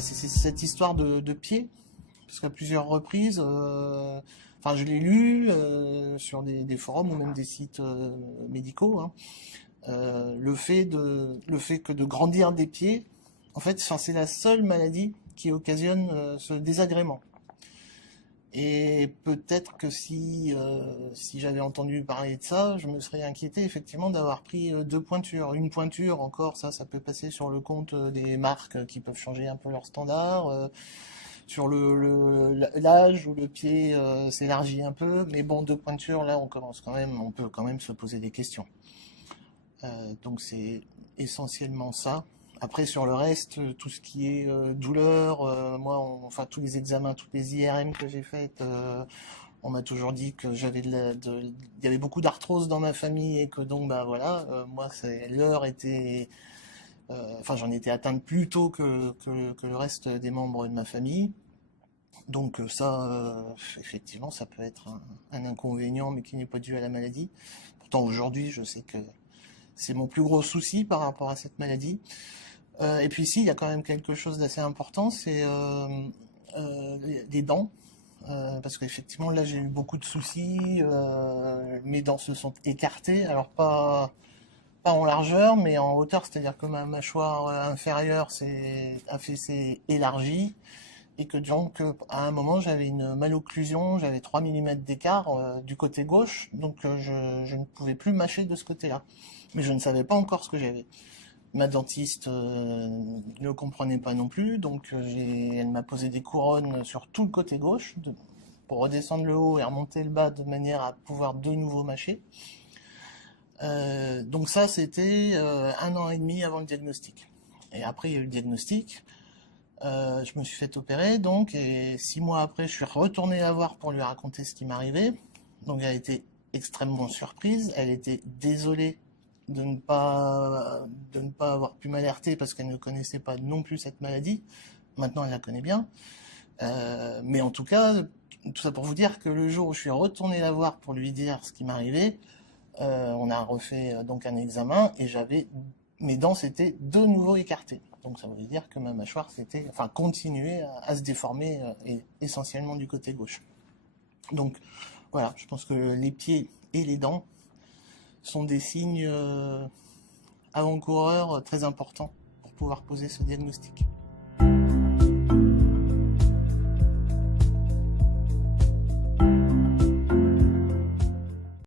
c'est cette histoire de pied, parce qu'à plusieurs reprises, enfin je l'ai lu sur des forums ou même des sites médicaux, hein, le fait que de grandir des pieds, en fait, enfin, c'est la seule maladie qui occasionne ce désagrément. Et peut-être que si j'avais entendu parler de ça, je me serais inquiété effectivement d'avoir pris deux pointures. Une pointure encore, ça peut passer sur le compte des marques qui peuvent changer un peu leurs standards, sur l'âge où le pied s'élargit un peu. Mais bon, deux pointures, là, on peut quand même se poser des questions. Donc c'est essentiellement ça. Après sur le reste, tout ce qui est douleur, enfin tous les examens, toutes les IRM que j'ai faites, on m'a toujours dit que il y avait beaucoup d'arthrose dans ma famille et que donc bah voilà, moi l'heure était, enfin j'en étais atteinte plus tôt que le reste des membres de ma famille. Donc ça, effectivement, ça peut être un inconvénient, mais qui n'est pas dû à la maladie. Pourtant aujourd'hui, je sais que c'est mon plus gros souci par rapport à cette maladie. Et puis ici, il y a quand même quelque chose d'assez important, c'est les dents. Parce qu'effectivement, là, j'ai eu beaucoup de soucis. Mes dents se sont écartées. Alors, pas en largeur, mais en hauteur. C'est-à-dire que ma mâchoire inférieure s'est élargie. Et que donc, à un moment, j'avais une malocclusion. J'avais 3 millimètres d'écart du côté gauche. Donc, je ne pouvais plus mâcher de ce côté-là. Mais je ne savais pas encore ce que j'avais. Ma dentiste ne comprenait pas non plus, donc elle m'a posé des couronnes sur tout le côté gauche pour redescendre le haut et remonter le bas de manière à pouvoir de nouveau mâcher. Donc ça, c'était 1 an et demi avant le diagnostic. Et après, il y a eu le diagnostic. Je me suis fait opérer, donc, et 6 mois après, je suis retourné la voir pour lui raconter ce qui m'arrivait. Donc, elle a été extrêmement surprise. Elle était désolée de ne pas avoir pu m'alerter parce qu'elle ne connaissait pas non plus cette maladie. Maintenant, elle la connaît bien. Mais en tout cas, tout ça pour vous dire que le jour où je suis retourné la voir pour lui dire ce qui m'arrivait, on a refait donc un examen et mes dents s'étaient de nouveau écartées. Donc ça voulait dire que ma mâchoire continuait à se déformer et essentiellement du côté gauche. Donc voilà, je pense que les pieds et les dents sont des signes avant-coureurs très importants pour pouvoir poser ce diagnostic.